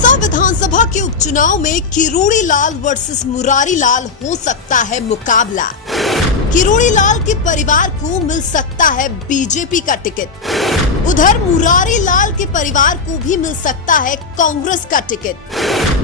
दौसा विधानसभा के उपचुनाव में किरोड़ी लाल वर्सेस मुरारी लाल हो सकता है मुकाबला। किरोड़ी लाल के परिवार को मिल सकता है बीजेपी का टिकट, उधर मुरारी लाल के परिवार को भी मिल सकता है कांग्रेस का टिकट।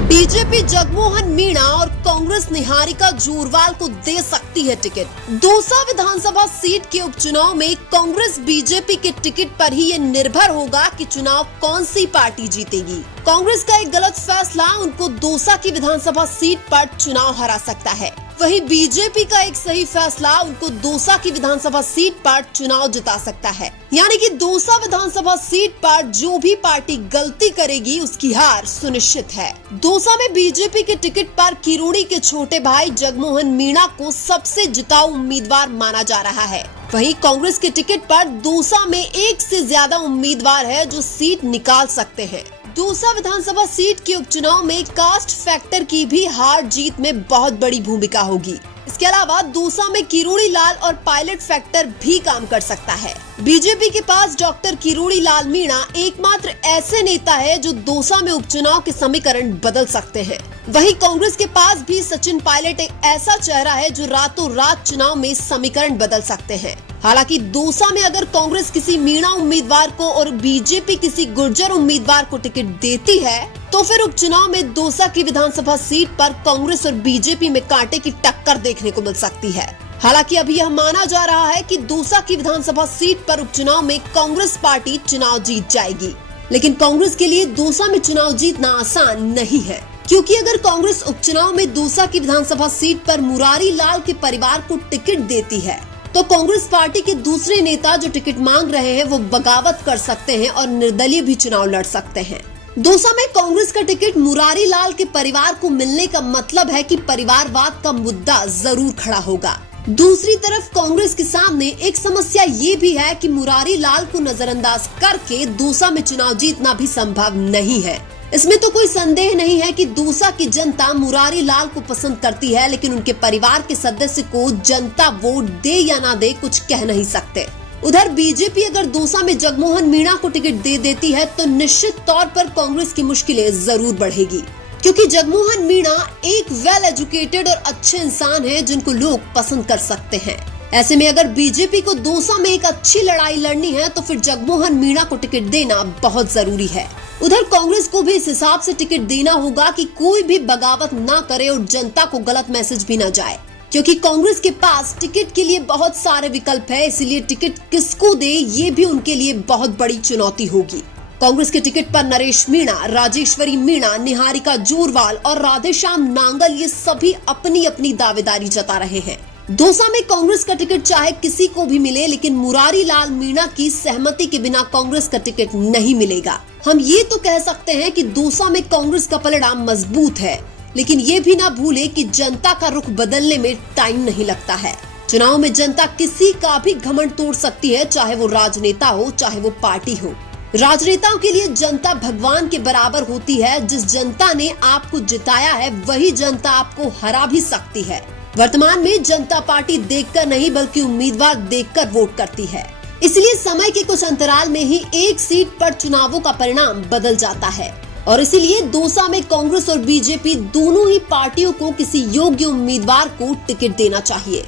बीजेपी जगमोहन मीणा और कांग्रेस निहारिका जोरवाल को दे सकती है टिकट। दौसा विधानसभा सीट के उपचुनाव में कांग्रेस बीजेपी के टिकट पर ही ये निर्भर होगा कि चुनाव कौन सी पार्टी जीतेगी। कांग्रेस का एक गलत फैसला उनको दौसा की विधानसभा सीट पर चुनाव हरा सकता है, वहीं बीजेपी का एक सही फैसला उनको दौसा की विधानसभा सीट पर चुनाव जिता सकता है। यानी कि दौसा विधानसभा सीट पर जो भी पार्टी गलती करेगी उसकी हार सुनिश्चित है। दौसा में बीजेपी के टिकट पर किरोड़ी के छोटे भाई जगमोहन मीणा को सबसे जिताऊ उम्मीदवार माना जा रहा है। वहीं कांग्रेस के टिकट पर दौसा में एक से ज्यादा उम्मीदवार है जो सीट निकाल सकते हैं। दौसा विधानसभा सीट के उपचुनाव में कास्ट फैक्टर की भी हार जीत में बहुत बड़ी भूमिका होगी। इसके अलावा दौसा में किरोड़ी लाल और पायलट फैक्टर भी काम कर सकता है। बीजेपी के पास डॉक्टर किरोड़ी लाल मीणा एकमात्र ऐसे नेता है जो दौसा में उपचुनाव के समीकरण बदल सकते हैं। वहीं कांग्रेस के पास भी सचिन पायलट एक ऐसा चेहरा है जो रातों रात चुनाव में समीकरण बदल सकते हैं। हालांकि दौसा में अगर कांग्रेस किसी मीणा उम्मीदवार को और बीजेपी किसी गुर्जर उम्मीदवार को टिकट देती है तो फिर उपचुनाव में दौसा की विधानसभा सीट पर कांग्रेस और बीजेपी में कांटे की टक्कर देखने को मिल सकती है। हालांकि अभी यह माना जा रहा है कि दौसा की विधानसभा सीट पर उपचुनाव में कांग्रेस पार्टी चुनाव जीत जाएगी, लेकिन कांग्रेस के लिए दौसा में चुनाव जीतना आसान नहीं है, क्योंकि अगर कांग्रेस उपचुनाव में दौसा की विधानसभा सीट पर मुरारी लाल के परिवार को टिकट देती है तो कांग्रेस पार्टी के दूसरे नेता जो टिकट मांग रहे हैं वो बगावत कर सकते हैं और निर्दलीय भी चुनाव लड़ सकते हैं। दौसा में कांग्रेस का टिकट मुरारी लाल के परिवार को मिलने का मतलब है कि परिवारवाद का मुद्दा जरूर खड़ा होगा। दूसरी तरफ कांग्रेस के सामने एक समस्या ये भी है कि मुरारी लाल को नजरअंदाज करके दौसा में चुनाव जीतना भी संभव नहीं है। इसमें तो कोई संदेह नहीं है कि दौसा की जनता मुरारी लाल को पसंद करती है, लेकिन उनके परिवार के सदस्य को जनता वोट दे या ना दे कुछ कह नहीं सकते। उधर बीजेपी अगर दौसा में जगमोहन मीणा को टिकट दे देती है तो निश्चित तौर पर कांग्रेस की मुश्किलें जरूर बढ़ेगी, क्योंकि जगमोहन मीणा एक वेल एजुकेटेड और अच्छे इंसान है जिनको लोग पसंद कर सकते हैं। ऐसे में अगर बीजेपी को दौसा में एक अच्छी लड़ाई लड़नी है तो फिर जगमोहन मीणा को टिकट देना बहुत जरूरी है। उधर कांग्रेस को भी इस हिसाब से टिकट देना होगा कि कोई भी बगावत ना करे और जनता को गलत मैसेज भी ना जाए, क्योंकि कांग्रेस के पास टिकट के लिए बहुत सारे विकल्प है, इसलिए टिकट किसको दे ये भी उनके लिए बहुत बड़ी चुनौती होगी। कांग्रेस के टिकट पर नरेश मीणा, राजेश्वरी मीणा, निहारिका जोरवाल और राधेश्याम नांगल ये सभी अपनी अपनी दावेदारी जता रहे हैं। दौसा में कांग्रेस का टिकट चाहे किसी को भी मिले, लेकिन मुरारी लाल मीणा की सहमति के बिना कांग्रेस का टिकट नहीं मिलेगा। हम ये तो कह सकते हैं कि दौसा में कांग्रेस का पलड़ा मजबूत है, लेकिन ये भी ना भूले कि जनता का रुख बदलने में टाइम नहीं लगता है। चुनाव में जनता किसी का भी घमंड तोड़ सकती है, चाहे वो राजनेता हो चाहे वो पार्टी हो। राजनेताओं के लिए जनता भगवान के बराबर होती है। जिस जनता ने आपको जिताया है वही जनता आपको हरा भी सकती है। वर्तमान में जनता पार्टी देखकर नहीं बल्कि उम्मीदवार देखकर वोट करती है, इसलिए समय के कुछ अंतराल में ही एक सीट पर चुनावों का परिणाम बदल जाता है और इसीलिए दौसा में कांग्रेस और बीजेपी दोनों ही पार्टियों को किसी योग्य उम्मीदवार को टिकट देना चाहिए।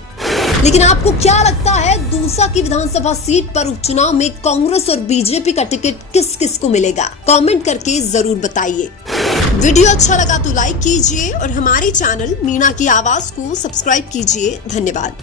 लेकिन आपको क्या लगता है, दौसा की विधानसभा सीट पर उपचुनाव में कांग्रेस और बीजेपी का टिकट किस किस को मिलेगा? कमेंट करके जरूर बताइए। वीडियो अच्छा लगा तो लाइक कीजिए और हमारे चैनल मीणा की आवाज को सब्सक्राइब कीजिए। धन्यवाद।